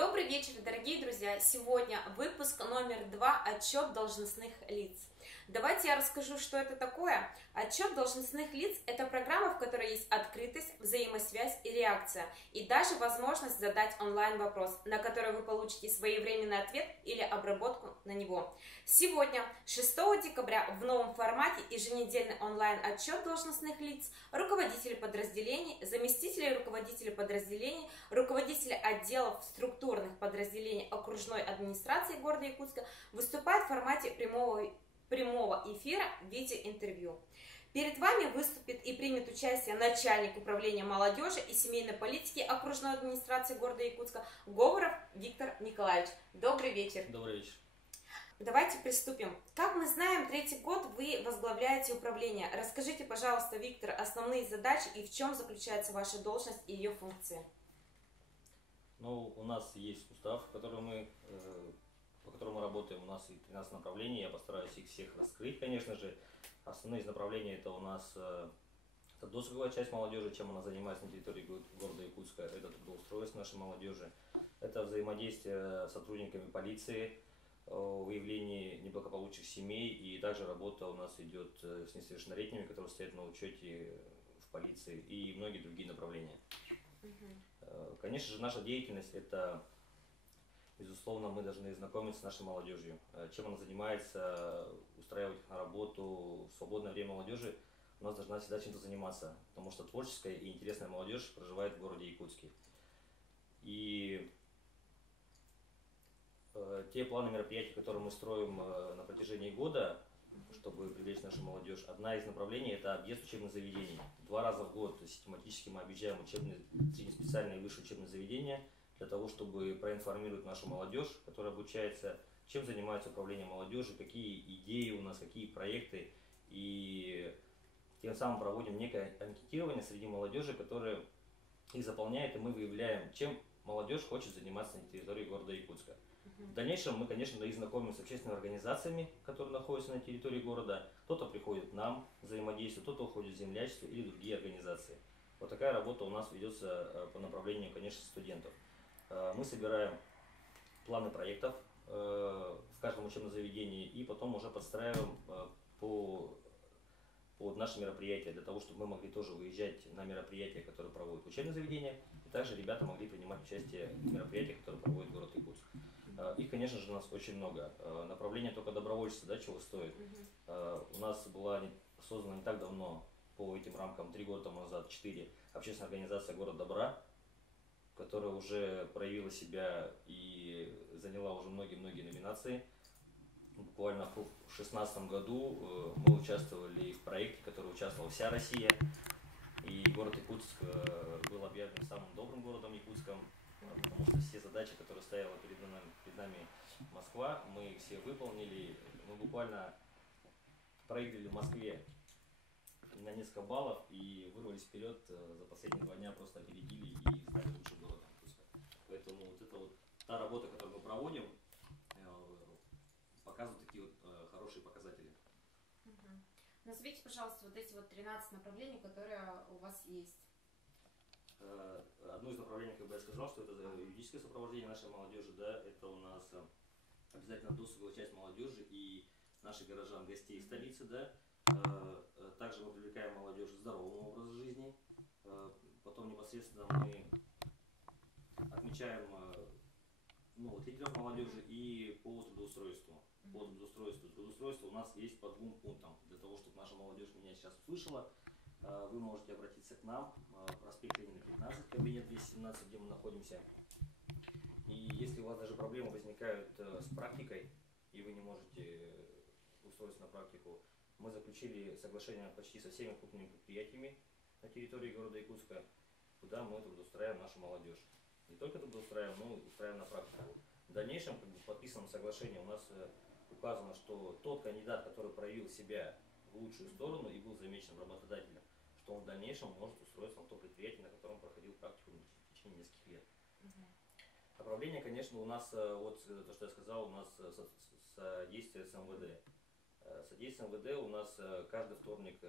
Добрый вечер, дорогие друзья! Сегодня выпуск номер 2 «Отчет должностных лиц». Давайте я расскажу, что это такое. Отчет должностных лиц – это программа, в которой есть открытость, взаимосвязь и реакция, и даже возможность задать онлайн-вопрос, на который вы получите своевременный ответ или обработку на него. Сегодня, 6 декабря, в новом формате еженедельный онлайн-отчет должностных лиц, руководители подразделений, заместители руководителей подразделений, руководители отделов структурных подразделений окружной администрации города Якутска выступают в формате прямого эфира в виде интервью. Перед вами выступит и примет участие начальник управления молодежи и семейной политики окружной администрации города Якутска Говоров Виктор Николаевич. Добрый вечер. Добрый вечер. Давайте приступим. Как мы знаем, третий год вы возглавляете управление. Расскажите, пожалуйста, Виктор, основные задачи и в чем заключается ваша должность и ее функции. Ну, у нас есть устав, по которому мы работаем. У нас и 13 направлений. Я постараюсь их всех раскрыть, конечно же. Основные из направлений это у нас это досуговая часть молодежи, чем она занимается на территории города Якутска. Это трудоустройство нашей молодежи. Это взаимодействие с сотрудниками полиции, выявление неблагополучных семей, и также работа у нас идет с несовершеннолетними, которые стоят на учете в полиции, и многие другие направления. Конечно же, наша деятельность это, безусловно, мы должны знакомиться с нашей молодежью, чем она занимается, устраивать их на работу. В свободное время молодежи у нас должна всегда чем-то заниматься, потому что творческая и интересная молодежь проживает в городе Якутске. И те планы мероприятий, которые мы строим на протяжении года, чтобы привлечь нашу молодежь, одна из направлений это объезд учебных заведений. 2 раза в год систематически мы объезжаем среднеспециальные и высшие учебные заведения для того, чтобы проинформировать нашу молодежь, которая обучается, чем занимается управление молодежи, какие идеи у нас, какие проекты, и тем самым проводим некое анкетирование среди молодежи, которая их заполняет, и мы выявляем, чем молодежь хочет заниматься на территории города Якутска. В дальнейшем мы, конечно, их знакомим с общественными организациями, которые находятся на территории города. Кто-то приходит к нам взаимодействовать, кто-то уходит в землячество или другие организации. Вот такая работа у нас ведется по направлению, конечно, студентов. Мы собираем планы проектов в каждом учебном заведении и потом уже подстраиваем под наши мероприятия, для того, чтобы мы могли тоже выезжать на мероприятия, которые проводят учебные заведения, и также ребята могли принимать участие в мероприятиях, которые проводит город Якутск. Их, конечно же, у нас очень много. Направление только добровольчества, да, чего стоит. У нас была создана не так давно, по этим рамкам, 3 года тому назад, 4, общественная организация «Город добра», которая уже проявила себя и заняла уже многие-многие номинации. Буквально в 2016 году мы участвовали в проекте, в котором участвовала вся Россия. И город Якутск был объявлен самым добрым городом Якутском, потому что все задачи, которые стояла перед нами Москва, мы их все выполнили. Мы буквально проиграли в Москве на несколько баллов и вырвались вперед за последние 2 дня, просто опередили и стали лучшим городом Якутска. Поэтому вот это вот та работа, которую мы проводим, показывают такие вот хорошие показатели. Назовите, пожалуйста, вот эти вот 13 направлений, которые у вас есть. Одно из направлений, как бы я сказал, что это юридическое сопровождение нашей молодежи, да, это у нас обязательно досуговая часть молодежи и наших горожан, гостей столицы, да. Также мы привлекаем молодежь к здоровому образу жизни. Потом непосредственно мы отмечаем лидеров молодежи и по трудоустройству. Трудоустройство у нас есть по 2 пунктам. Для того, чтобы наша молодежь меня сейчас услышала, вы можете обратиться к нам, проспект Ленина 15, кабинет 217, где мы находимся. И если у вас даже проблемы возникают с практикой, и вы не можете устроиться на практику, мы заключили соглашение почти со всеми крупными предприятиями на территории города Якутска, куда мы трудоустраиваем нашу молодежь. Не только трудоустраиваем, но и устраиваем на практику. В дальнейшем, как бы, в подписанном соглашении у нас указано, что тот кандидат, который проявил себя в лучшую сторону и был замечен работодателем, что он в дальнейшем может устроиться на то предприятие, на котором проходил практику в течение нескольких лет. Направление, конечно, у нас, вот то, что я сказал, у нас содействие с МВД. Содействие МВД у нас каждый вторник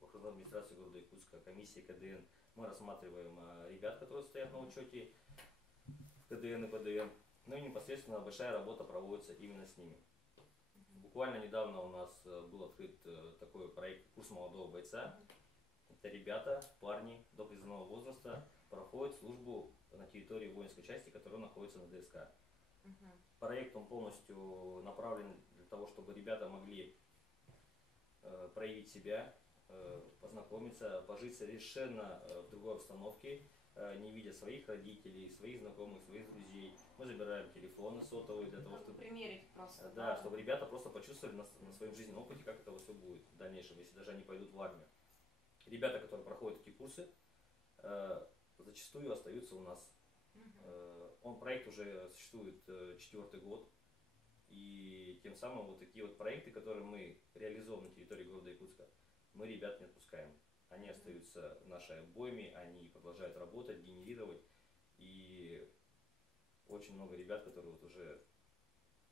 в окружной администрации города Якутска, комиссии КДН, мы рассматриваем ребят, которые стоят на учете в КДН и ПДН. Ну и непосредственно большая работа проводится именно с ними. Буквально недавно у нас был открыт такой проект «Курс молодого бойца». Это ребята, парни до призывного возраста проходят службу на территории воинской части, которая находится на ДСК. Проект он полностью направлен для того, чтобы ребята могли проявить себя, познакомиться, пожить совершенно в другой обстановке, не видя своих родителей, своих знакомых, своих друзей. Мы забираем телефоны сотовые для того, чтобы примерить просто. Да, чтобы ребята просто почувствовали на своем жизненном опыте, как это все будет в дальнейшем, если даже они пойдут в армию. Ребята, которые проходят эти курсы, зачастую остаются у нас. Проект уже существует 4-й год. И тем самым вот такие вот проекты, которые мы реализуем на территории города Якутска, мы ребят не отпускаем. Они остаются в нашей обойме, они продолжают работать, генерировать. И очень много ребят, которые вот уже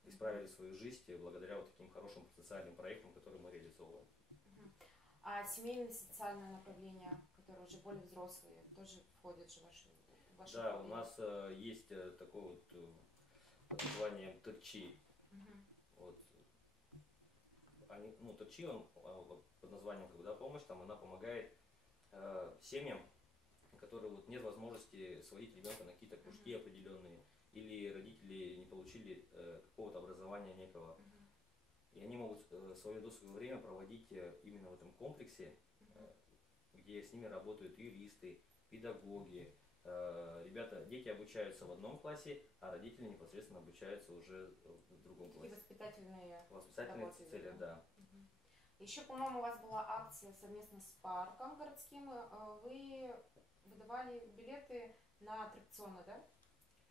исправили свою жизнь благодаря вот таким хорошим социальным проектам, которые мы реализовываем. А семейное социальное направление, которое уже более взрослые, тоже входит же в ваше Да, у нас есть такое вот под названием ТРЧИ. Вот. ТРЧИ, он под названием «Когда помощь», там она помогает семьям, которые вот нет возможности сводить ребенка на какие-то кружки определенные, или родители не получили какого-то образования некого. И они могут свое досуговое время проводить именно в этом комплексе, где с ними работают юристы, педагоги. Ребята, дети обучаются в одном классе, а родители непосредственно обучаются уже в другом классе. Воспитательные цели, да. Еще, по-моему, у вас была акция совместно с парком городским. Вы выдавали билеты на аттракционы, да?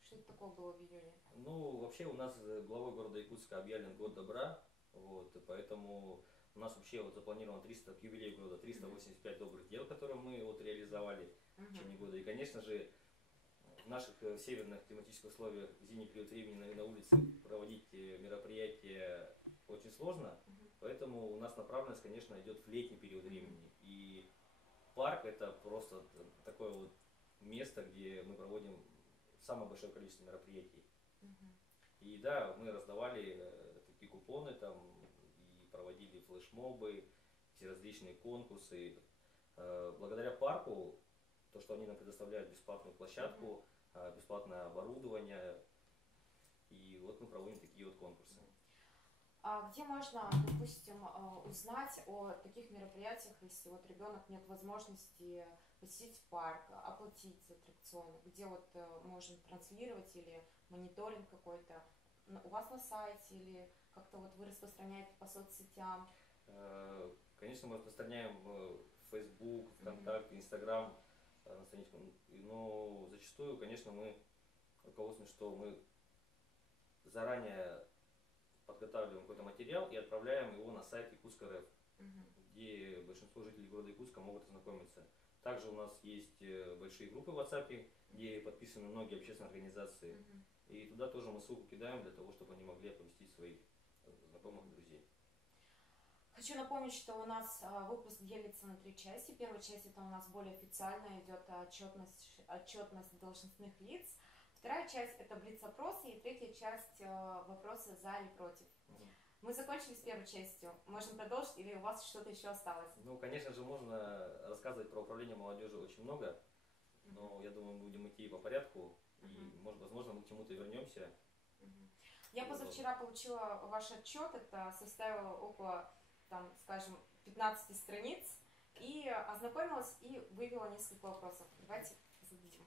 Что это такое было в июне? Ну, вообще у нас главой города Якутска объявлен год добра. Вот, поэтому у нас вообще вот запланировано 300, к юбилею года 385 добрых дел, которые мы вот реализовали в течение года. И, конечно же, в наших северных климатических условиях в зимний период времени на улице проводить мероприятия очень сложно, поэтому у нас направленность, конечно, идет в летний период времени. И парк — это просто такое вот место, где мы проводим самое большое количество мероприятий. И да, мы раздавали такие купоны там и проводили флешмобы, все различные конкурсы. Благодаря парку, то, что они нам предоставляют бесплатную площадку, бесплатное оборудование, и вот мы проводим такие вот конкурсы. А где можно, допустим, узнать о таких мероприятиях, если вот ребенок нет возможности посетить парк, оплатить аттракционы? Где вот можем транслировать или мониторинг какой-то? У вас на сайте или как-то вот вы распространяете по соцсетям? Конечно, мы распространяем в Facebook, ВКонтакте, Инстаграм, на страничку. Но зачастую, конечно, мы руководствуемся, что мы заранее подготавливаем какой-то материал и отправляем его на сайт Якутск.РФ, где большинство жителей города Якутска могут ознакомиться. Также у нас есть большие группы в WhatsApp, где подписаны многие общественные организации. И туда тоже мы ссылку кидаем для того, чтобы они могли оповестить своих знакомых и друзей. Хочу напомнить, что у нас выпуск делится на 3 части. Первая часть — это у нас более официально идет отчетность должностных лиц. Вторая часть — это блиц-опросы, и третья часть — вопросы за или против. Мы закончили с первой частью. Можем продолжить или у вас что-то еще осталось? Ну, конечно же, можно рассказывать про управление молодежи очень много, но я думаю, мы будем идти по порядку, и, возможно, мы к чему-то вернемся. Я позавчера получила ваш отчет, это составило около, там, скажем, 15 страниц, и ознакомилась и вывела несколько вопросов. Давайте зададим.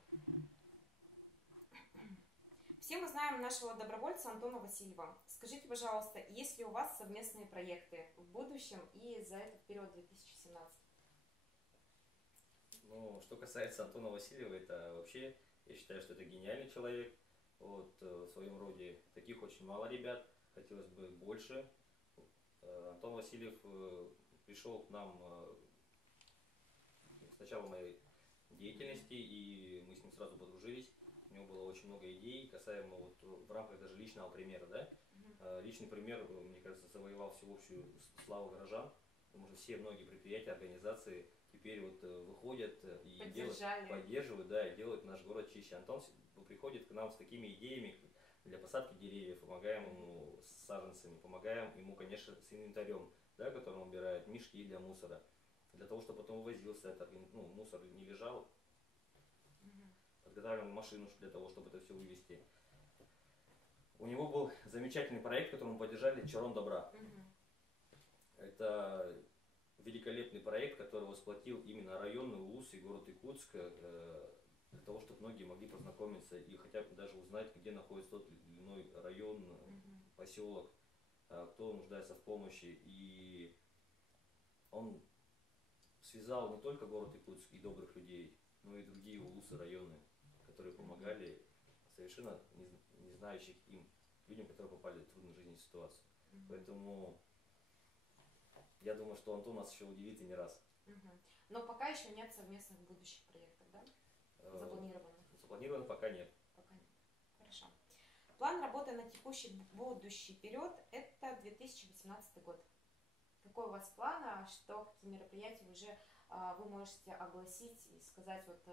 Все мы знаем нашего добровольца Антона Васильева. Скажите, пожалуйста, есть ли у вас совместные проекты в будущем и за этот период 2017? Ну, что касается Антона Васильева, это вообще, я считаю, что это гениальный человек. Вот, в своем роде таких очень мало ребят, хотелось бы больше. Антон Васильев пришел к нам с начала моей деятельности, и мы с ним сразу подружились. У него было очень много идей, касаемо вот в рамках даже личного примера, да. Личный пример, мне кажется, завоевал всеобщую славу горожан, потому что все многие предприятия, организации и теперь вот выходят и Поддержали. поддерживают, да, и делают наш город чище. Антон приходит к нам с такими идеями для посадки деревьев, помогаем ему с саженцами, помогаем ему, конечно, с инвентарем, да, который он убирает, мешки для мусора, для того, чтобы потом вывозился этот, ну, мусор не лежал, подготавливаем машину для того, чтобы это все вывести. У него был замечательный проект, который мы поддержали, «Чарон добра». Это великолепный проект, который восплотил именно районы Улус и город Якутск, для того, чтобы многие могли познакомиться и хотя бы даже узнать, где находится тот или иной район, поселок, кто нуждается в помощи. И он связал не только город Якутск и добрых людей, но и другие улусы, районы, которые помогали совершенно не знающих им людям, которые попали в трудную жизненную ситуацию. Поэтому я думаю, что Антон нас еще удивит и не раз. Но пока еще нет совместных будущих проектов, да? Запланированных? Запланированных пока нет. Пока нет. Хорошо. План работы на текущий будущий период – это 2018 год. Какой у вас план, что, какие мероприятия уже вы можете огласить и сказать, вот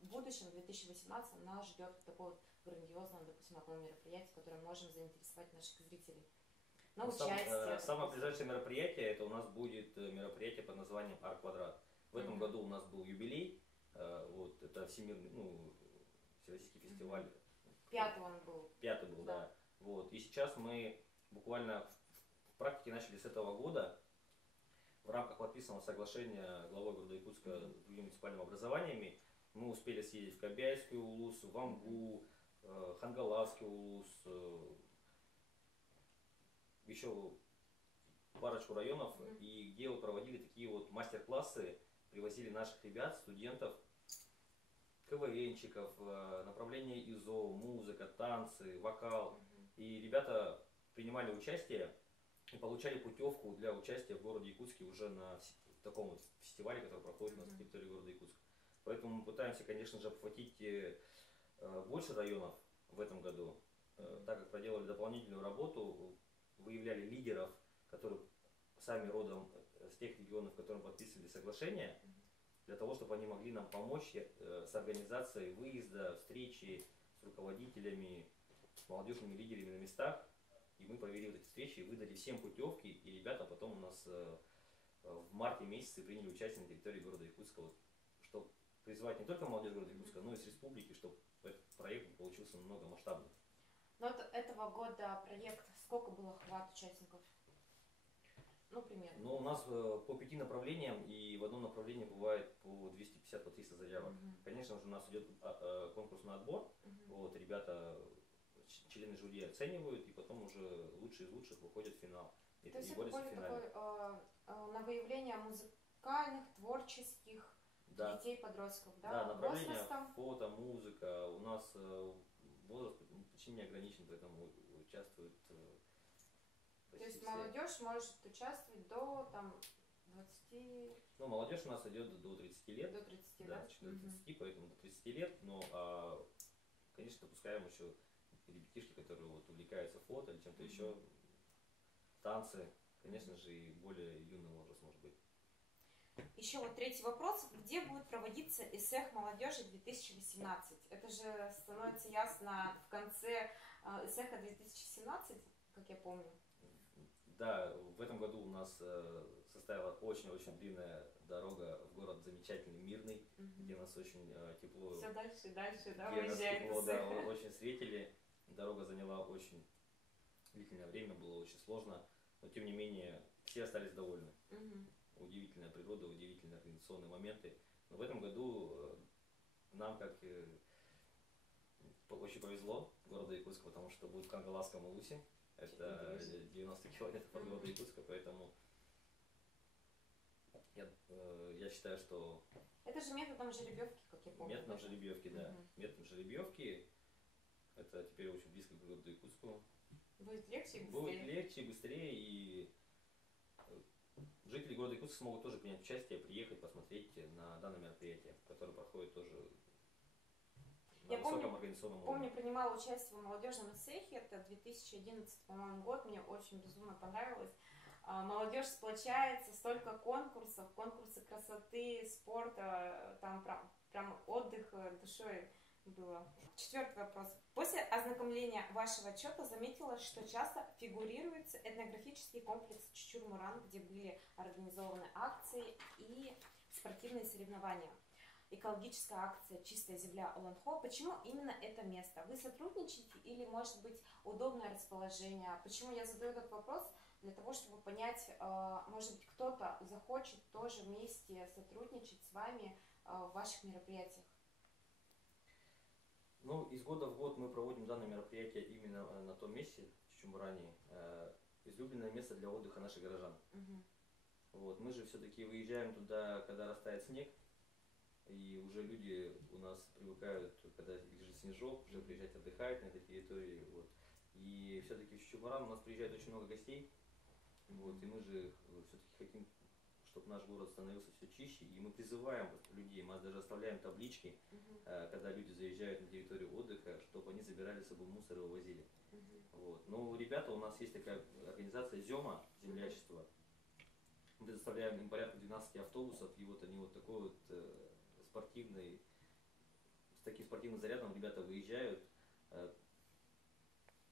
в будущем, в 2018 нас ждет такое вот грандиозное, допустим, одно мероприятие, которое можем заинтересовать наших зрителей? На участие. Самое ближайшее мероприятие, это у нас будет мероприятие под названием «Арт-квадрат». В этом году у нас был юбилей, вот, это всемирный, ну, всероссийский фестиваль. Пятый он был. Пятый был, да. Вот. И сейчас мы буквально в практике начали с этого года в рамках подписанного соглашения главой города Якутска с другими муниципальными образованиями. Мы успели съездить в Кобяйскую улус, в Амгу, Хангалавский улус, еще парочку районов, и где вот проводили такие вот мастер-классы, привозили наших ребят, студентов, КВНчиков, направление ИЗО, музыка, танцы, вокал. И ребята принимали участие и получали путевку для участия в городе Якутске уже на таком вот фестивале, который проходит у нас на территории города Якутска. Поэтому мы пытаемся, конечно же, обхватить больше районов в этом году, так как проделали дополнительную работу, выявляли лидеров, которые сами родом с тех регионов, в которых подписывали соглашение, для того, чтобы они могли нам помочь с организацией выезда, встречи с руководителями, с молодежными лидерами на местах. И мы провели вот эти встречи и выдали всем путевки, и ребята потом у нас в марте месяце приняли участие на территории города Якутска, вот, чтобы призвать не только молодежь города Якутска, но и с республики, чтобы этот проект получился намного масштабным. Но от этого года проект, сколько было охват участников? Ну, примерно. Ну, у нас по 5 направлениям, и в одном направлении бывает по 250, по 300 заявок. Конечно же, у нас идет конкурсный отбор, вот, ребята, члены жюри оценивают, и потом уже лучшие из лучших выходят в финал. То есть это более такое на выявление музыкальных, творческих детей, подростков, да? Да, направление возрастом? фото, музыка. У нас возраст почти не ограничен, поэтому участвуют. То есть молодежь может участвовать до там 20... Ну, молодежь у нас идет до 30 лет. До 30, да? До 30, поэтому до 30 лет, но, конечно, допускаем еще ребятишки, которые вот увлекаются фото или чем-то еще, танцы, конечно же, и более юный возраст может быть. Еще вот третий вопрос. Где будет проводиться ИСЭХ молодежи 2018? Это же становится ясно в конце ИСЭХа 2017, как я помню. Да, в этом году у нас состояла очень-очень длинная дорога в город замечательный, Мирный, где нас очень тепло... Все дальше и дальше, да, где нас тепло, да, ИСЭХ. очень встретили. Дорога заняла очень длительное время, было очень сложно, но тем не менее все остались довольны. Удивительная природа, удивительные организационные моменты. Но в этом году нам, как очень повезло городу Якутска, потому что будет в Кангаласском улусе. Это 90 километров от города Якутска, поэтому я считаю, что... Это же методом жеребьевки, как я помню. Методом жеребьевки, да. Методом жеребьевки. Это теперь очень близко к городу Якутску. Будет легче и быстрее. Будет легче и быстрее, и жители города Якутска смогут тоже принять участие, приехать, посмотреть на данное мероприятие, которое проходит тоже на высоком организационном уровне. Помню, принимала участие в молодежном ИСЭХе, это 2011, по-моему, год, мне очень безумно понравилось. молодежь сплочается, столько конкурсов, конкурсы красоты, спорта, там прям отдых душой было. Четвертый вопрос. После ознакомления вашего отчета заметила, что часто фигурирует этнографический комплекс Чучур-Муран, где были организованы акции и спортивные соревнования. Экологическая акция «Чистая земля Олонхо». Почему именно это место? Вы сотрудничаете или, может быть, удобное расположение? Почему я задаю этот вопрос? Для того, чтобы понять, может быть, кто-то захочет тоже вместе сотрудничать с вами в ваших мероприятиях. Ну, из года в год мы проводим данное мероприятие именно на том месте, в Чучур-Муране, излюбленное место для отдыха наших горожан. Вот. Мы же все-таки выезжаем туда, когда растает снег, и уже люди у нас привыкают, когда лежит снежок, уже приезжать отдыхать на этой территории. Вот. И все-таки в Чучур-Муран у нас приезжает очень много гостей, вот, и мы же все-таки хотим, чтобы наш город становился все чище, и мы призываем людей, мы даже оставляем таблички, когда люди заезжают на территорию отдыха, чтобы они забирали с собой мусор и вывозили. Вот. Ну, ребята, у нас есть такая организация ЗЕМА, землячество. Мы предоставляем им порядка 12 автобусов, и вот они вот такой вот спортивный, с таким спортивным зарядом ребята выезжают.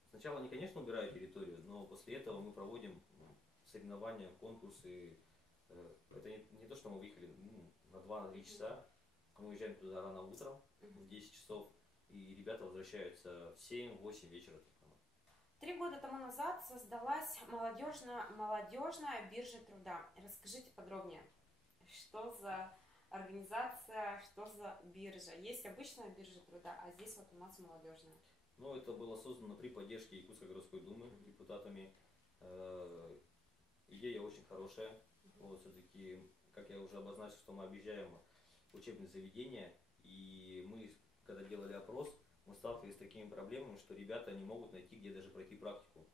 Сначала они, конечно, убирают территорию, но после этого мы проводим соревнования, конкурсы. Это не то, что мы выехали на 2-3 часа, мы уезжаем туда рано утром, в 10 часов, и ребята возвращаются в 7-8 вечера. 3 года тому назад создалась молодежная биржа труда. Расскажите подробнее, что за организация, что за биржа? Есть обычная биржа труда, а здесь вот у нас молодежная. Ну, это было создано при поддержке Якутской городской думы депутатами. Идея очень хорошая. Вот, все-таки, как я уже обозначил, что мы объезжаем учебные заведения, и мы, когда делали опрос, мы сталкивались с такими проблемами, что ребята не могут найти, где даже пройти практику.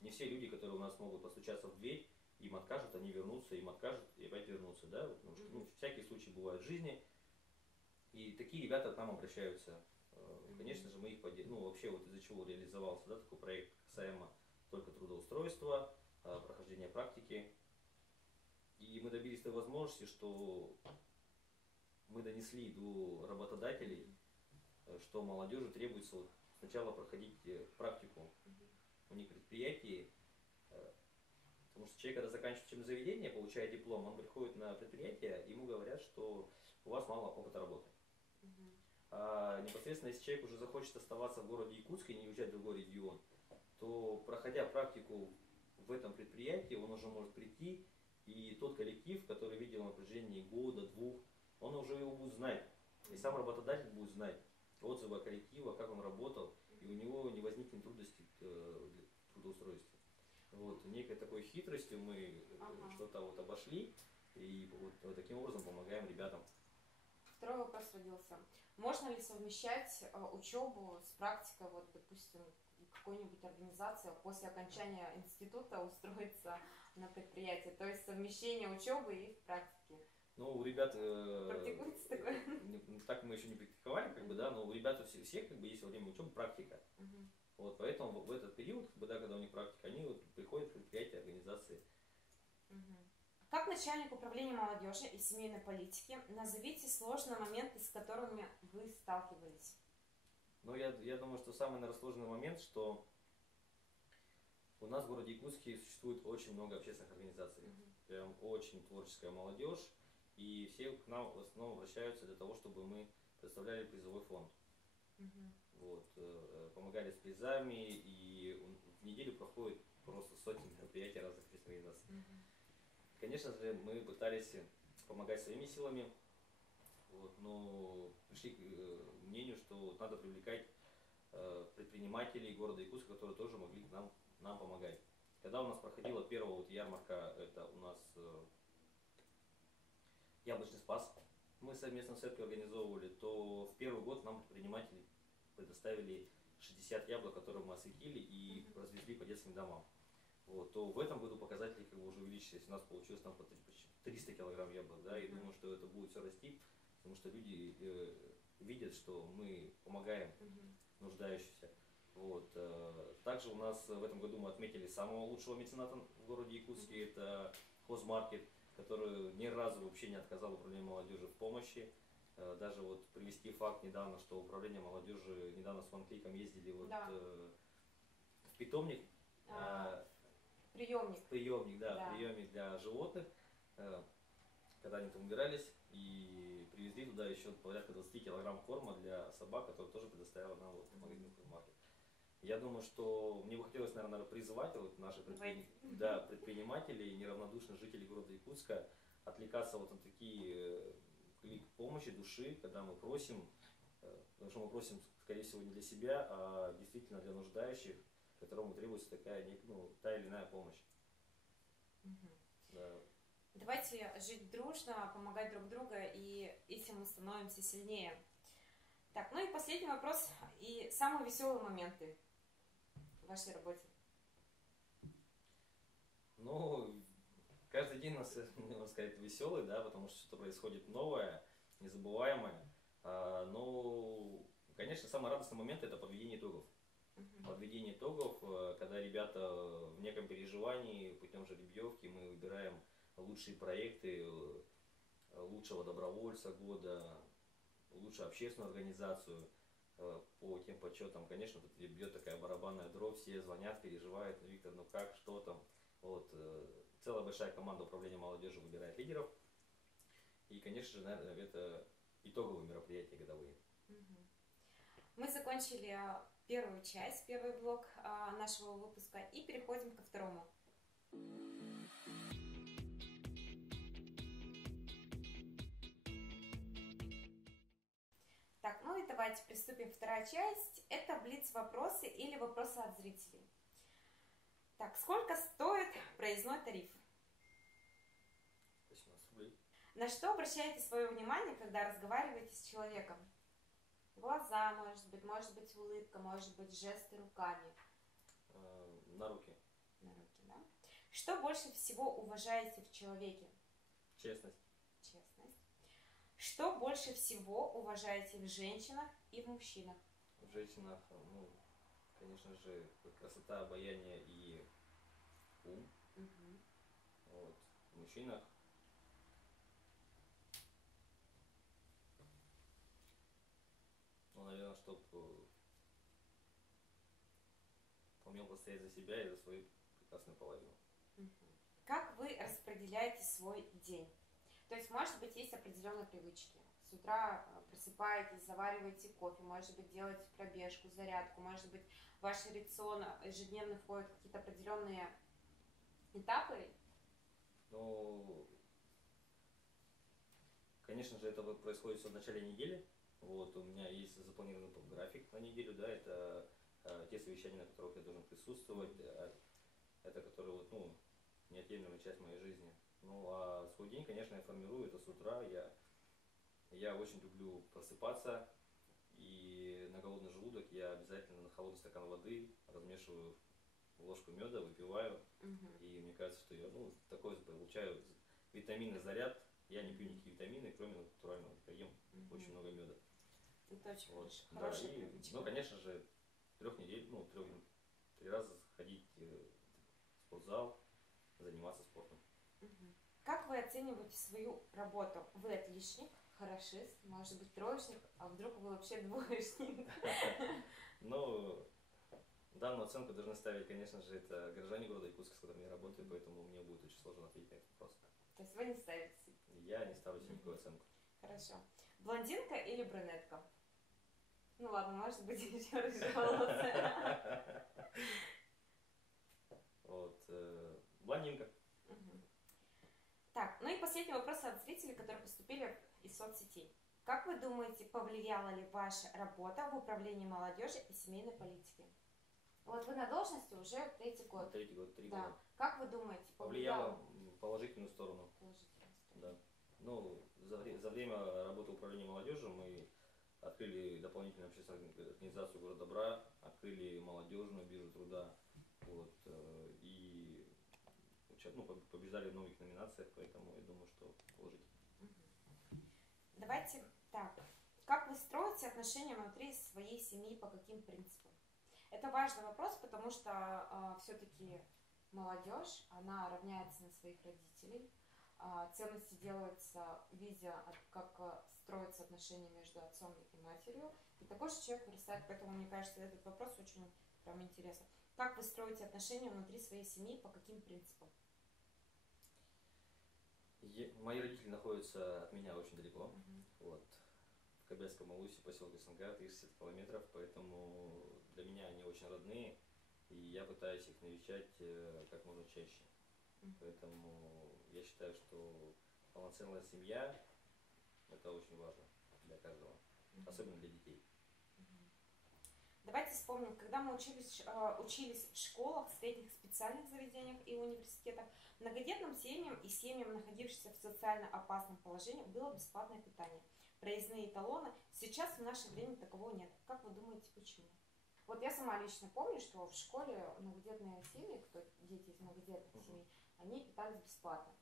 Не все люди, которые у нас могут постучаться в дверь, им откажут, они вернутся, им откажут и опять вернутся, да, потому что, ну, всякие случаи бывают в жизни, и такие ребята к нам обращаются. Конечно же, мы их поддерживаем, ну, вообще, вот из-за чего реализовался, да, такой проект касаемо только трудоустройства, прохождения практики. И мы добились той возможности, что мы донесли до работодателей, что молодежи требуется вот сначала проходить практику у них в предприятии, потому что человек, когда заканчивает учебное заведение, получает диплом, он приходит на предприятие, ему говорят, что у вас мало опыта работы. А непосредственно, если человек уже захочет оставаться в городе Якутске и не уезжать в другой регион, то, проходя практику в этом предприятии, он уже может прийти, и тот коллектив, который видел на протяжении года-двух, он уже его будет знать. И сам работодатель будет знать отзывы коллектива, как он работал, и у него не возникнет трудностей в трудоустройстве. Вот, некой такой хитростью мы что-то вот обошли, и вот таким образом помогаем ребятам. Второй вопрос родился. Можно ли совмещать учебу с практикой, вот, допустим, какой-нибудь организации после окончания института устроиться на предприятие? То есть совмещение учебы и практики. Ну, у ребят... Практикуется такое? Так мы еще не практиковали, как бы, да, но у ребят у всех как бы есть во время учебы практика. Вот, поэтому в этот период, как бы, да, когда у них практика, они вот приходят в предприятия, организации. Как начальник управления молодежи и семейной политики, назовите сложные моменты, с которыми вы сталкивались? Ну, я думаю, что самый, наверное, сложный момент, что у нас в городе Якутске существует очень много общественных организаций. Прям очень творческая молодежь. И все к нам в основном обращаются для того, чтобы мы представляли призовой фонд. Вот, помогали с призами, и в неделю проходит просто сотни мероприятий разных общественных организаций. Конечно же, мы пытались помогать своими силами, вот, но пришли к мнению, что надо привлекать предпринимателей города Якутска, которые тоже могли нам помогать. Когда у нас проходила первая вот ярмарка, это у нас Яблочный Спас, мы совместно с церковью организовывали, то в первый год нам предприниматели предоставили 60 яблок, которые мы осветили и развезли по детским домам. Вот, то в этом году показатели как бы уже увеличились. У нас получилось там по 300 килограмм яблок, да, и думаю, что это будет все расти, потому что люди видят, что мы помогаем нуждающимся. Вот. Также у нас в этом году мы отметили самого лучшего мецената в городе Якутске, это Хозмаркет, который ни разу вообще не отказал управлению молодежи в помощи. Даже вот привести факт недавно, что управление молодежи недавно с Ванкликом ездили вот, Да. в питомник, Приемник. приемник, да, Да. приемник для животных, когда они там убирались, и привезли туда еще порядка 20 килограмм корма для собак, который тоже предоставила нам вот, магазин Хозмаркет. Я думаю, что мне бы хотелось, наверное, призвать вот наших предпринимателей, неравнодушных жителей города Якутска отвлекаться вот на такие клик помощи души, когда мы просим, потому что мы просим, скорее всего, не для себя, а действительно для нуждающих, которому требуется такая, ну, та или иная помощь. Да. Давайте жить дружно, помогать друг другу, и этим мы становимся сильнее. Так, ну и последний вопрос, и самые веселые моменты в вашей работе. Ну, каждый день у нас, можно сказать, веселый, да, потому что что-то происходит новое, незабываемое. Но, конечно, самый радостный момент — это подведение итогов. Подведение итогов, когда ребята в неком переживании путем жеребьевки мы выбираем лучшие проекты, лучшего добровольца года, лучшую общественную организацию по тем подсчетам. Конечно, тут бьет такая барабанная дробь, все звонят, переживают: ну, Виктор, ну как, что там. Вот, целая большая команда управления молодежью выбирает лидеров. И, конечно же, наверное, это итоговые мероприятия годовые. Мы закончили первую часть, первый блок нашего выпуска, и переходим ко второму. Так, ну и давайте приступим. Вторая часть – это блиц-вопросы или вопросы от зрителей. Так, сколько стоит проездной тариф? 18 рублей. На что обращаете свое внимание, когда разговариваете с человеком? Глаза, может быть улыбка, может быть жесты руками. На руки. На руки, да. Что больше всего уважаете в человеке? Честность. Честность. Что больше всего уважаете в женщинах и в мужчинах? В женщинах, ну, конечно же, красота, обаяние и ум. Вот. В мужчинах ну, наверное, чтобы умел постоять за себя и за свою прекрасную половину. Как вы распределяете свой день? То есть, может быть, есть определенные привычки. С утра просыпаетесь, завариваете кофе, может быть, делаете пробежку, зарядку, может быть, в ваш рацион ежедневно входят какие-то определенные этапы? Ну, конечно же, это происходит все в начале недели. Вот, у меня есть запланированный график на неделю, да, это те совещания, на которых я должен присутствовать, это которые вот, ну, неотъемлемая часть моей жизни. Ну, а свой день, конечно, я формирую это с утра. Я очень люблю просыпаться, и на голодный желудок я обязательно на холодный стакан воды размешиваю ложку меда, выпиваю. И мне кажется, что я, ну, такой получаю витаминный заряд. Я не пью никакие витамины, кроме натурального. Я ем очень много меда. Это очень вот. хорошая Да, привычка. ну, конечно же, 3 недель, ну, 3 раза ходить в спортзал, заниматься спортом. Как вы оцениваете свою работу? Вы отличник, хорошист, может быть, троечник, а вдруг вы вообще двоечник? Ну, данную оценку должны ставить, конечно же, это горожане города Якутска, с которыми я работаю, поэтому мне будет очень сложно ответить на этот вопрос. То есть вы не ставите? Я не ставлю себе никакую оценку. Хорошо. Блондинка или брюнетка? Ну ладно, может быть, еще рыжеволосая. Вот, блондинка. Так, ну и последний вопрос от зрителей, которые поступили из соцсетей. Как вы думаете, повлияла ли ваша работа в управлении молодежи и семейной политики? Вот вы на должности уже 3-й год. 3-й год, 3 да. года. Как вы думаете, повлияло в положительную сторону? Положительную сторону. Да. Ну, за время работы управления молодежью мы открыли дополнительную общественную организацию «Город добра», открыли молодежную биржу труда, вот, и побеждали в новых номинациях, поэтому я думаю, что положительно. Давайте так. Как вы строите отношения внутри своей семьи, по каким принципам? Это важный вопрос, потому что все-таки молодежь, она равняется на своих родителей. Ценности делаются, видя, как строятся отношения между отцом и матерью. И такой же человек вырастает, поэтому мне кажется, этот вопрос очень прям интересный. Как вы строите отношения внутри своей семьи, по каким принципам? Мои родители находятся от меня очень далеко. Вот. В Кобельском Алусе, поселке СНГ, 360 километров, поэтому для меня они очень родные, и я пытаюсь их навещать как можно чаще. Поэтому я считаю, что полноценная семья – это очень важно для каждого, особенно для детей. Давайте вспомним, когда мы учились в школах, средних специальных заведениях и университетах, многодетным семьям и семьям, находившимся в социально опасном положении, было бесплатное питание, проездные талоны. Сейчас в наше время такового нет. Как вы думаете, почему? Вот я сама лично помню, что в школе многодетные семьи, дети из многодетных семей, они питались бесплатно.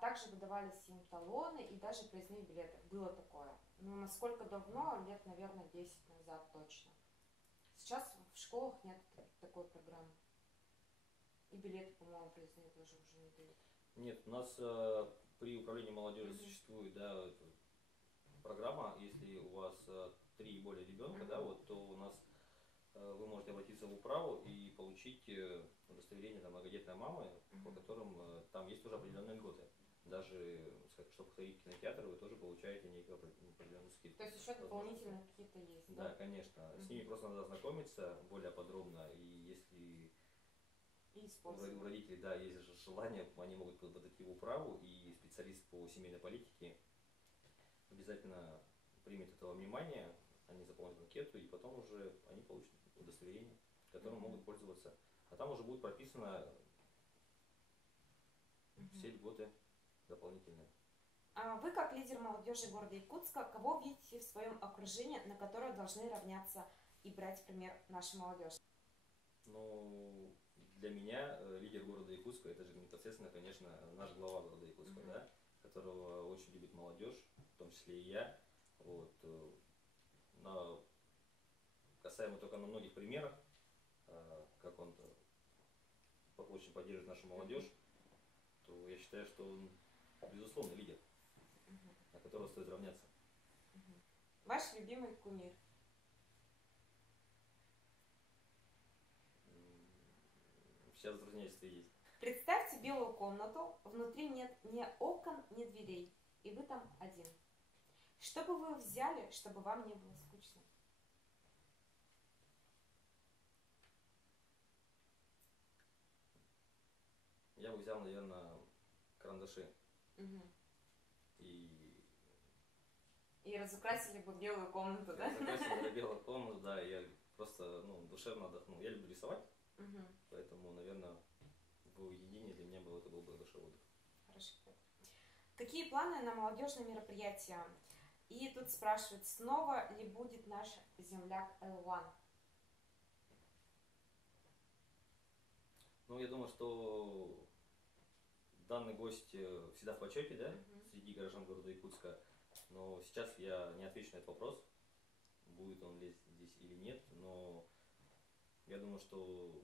Также выдавались им талоны и даже проездные билеты. Было такое. Ну, насколько давно? Лет, наверное, 10 назад точно. Сейчас в школах нет такой программы. И билеты, по-моему, проездные тоже уже не дают. Нет, у нас при управлении молодежи существует, да, программа. Если у вас 3 и более ребенка, да, вот, то у нас вы можете обратиться в управу и получить удостоверение многодетной мамы, по которым там есть уже определенные льготы. Даже, чтобы ходить в кинотеатр, вы тоже получаете некую определенную скидку. То есть еще дополнительные какие-то есть, да? Да, конечно. С ними просто надо ознакомиться более подробно, и если у родителей, да, есть желание, они могут подойти в управу, и специалист по семейной политике обязательно примет это во внимание, они заполнят анкету, и потом уже они получат удостоверение, которым могут пользоваться. А там уже будет прописано все льготы дополнительные. А вы, как лидер молодежи города Якутска, кого видите в своем окружении, на которое должны равняться и брать пример наша молодежь? Ну, для меня лидер города Якутска, это же непосредственно, конечно, наш глава города Якутска, да, которого очень любит молодежь, в том числе и я. Вот, касаемо только на многих примерах, как он очень поддерживает нашу молодежь, то я считаю, что он безусловно лидер, на которого стоит равняться. Ваш любимый кумир? Сейчас затрудняюсь ответить. Представьте белую комнату, внутри нет ни окон, ни дверей, и вы там один. Что бы вы взяли, чтобы вам не было скучно? Я бы взял, наверное, карандаши. И разукрасили бы белую комнату, да? Разукрасили бы белую комнату, да, я просто душевно отдохнул. Я люблю рисовать, поэтому, наверное, в уединении для меня это был бы душевный отдых. Хорошо. Какие планы на молодежные мероприятия? И тут спрашивают, снова ли будет наш земляк L1? Ну, я думаю, что данный гость всегда в почете, да, среди горожан города Якутска. Но сейчас я не отвечу на этот вопрос, будет он ли здесь или нет, но я думаю, что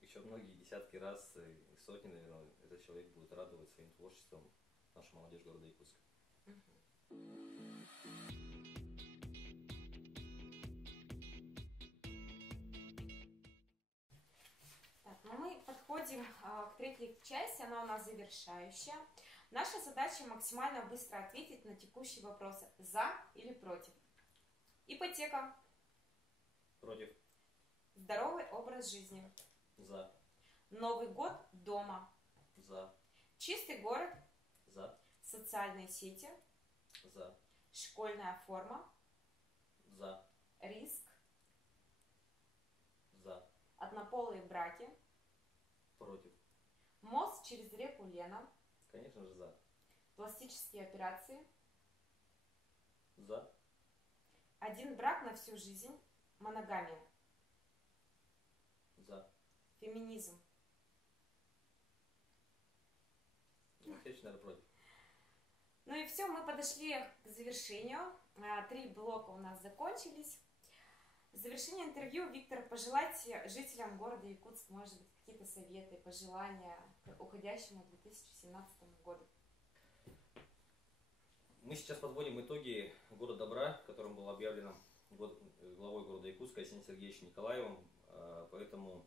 еще многие десятки раз и сотни, наверное, этот человек будет радовать своим творчеством нашу молодежь города Якутска. Так, ну мы подходим к третьей части, она у нас завершающая. Наша задача максимально быстро ответить на текущие вопросы. За или против? Ипотека. Против. Здоровый образ жизни. За. Новый год дома. За. Чистый город. За. Социальные сети. За. Школьная форма. За. Риск. За. Однополые браки. Против. Мост через реку Лена. Конечно же, за. Пластические операции. За. Один брак на всю жизнь. Моногамия. За. Феминизм. Отвечу, наверное, против. Ну и все, мы подошли к завершению. 3 блока у нас закончились. В завершение интервью, Виктор, пожелайте жителям города Якутск, может быть, какие-то советы, пожелания к уходящему 2017 году. Мы сейчас подводим итоги года добра, которым был объявлен главой города Якутска Арсением Сергеевичем Николаевым. Поэтому,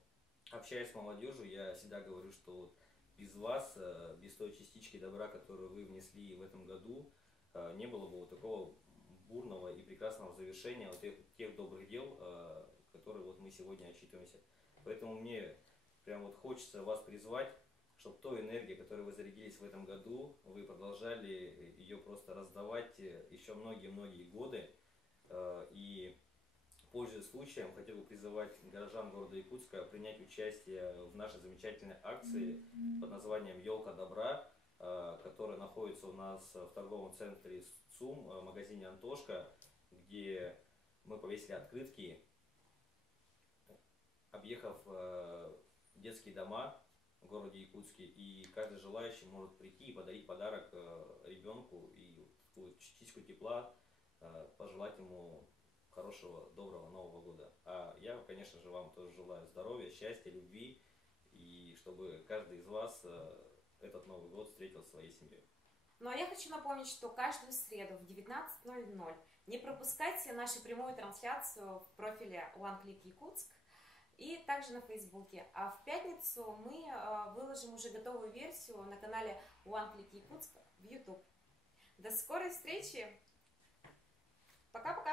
общаясь с молодежью, я всегда говорю, что без вас, без той частички добра, которую вы внесли в этом году, не было бы вот такого бурного и прекрасного завершения вот тех добрых дел, которые вот мы сегодня отчитываемся. Поэтому мне прям вот хочется вас призвать, чтобы той энергией, которой вы зарядились в этом году, вы продолжали ее просто раздавать еще многие-многие годы. И, пользуясь случаем, хотел бы призывать горожан города Якутска принять участие в нашей замечательной акции под названием «Елка добра», которая находится у нас в торговом центре ЦУМ, в магазине «Антошка», где мы повесили открытки, объехав детские дома в городе Якутске, и каждый желающий может прийти и подарить подарок ребенку и такую частичку тепла, пожелать ему хорошего, доброго Нового года. А я, конечно же, вам тоже желаю здоровья, счастья, любви, и чтобы каждый из вас этот Новый год встретил своей семьей. Ну а я хочу напомнить, что каждую среду в 19:00 не пропускайте нашу прямую трансляцию в профиле OneClick Якутск и также на Фейсбуке. А в пятницу мы выложим уже готовую версию на канале OneClick Якутск в YouTube. До скорой встречи! Пока-пока!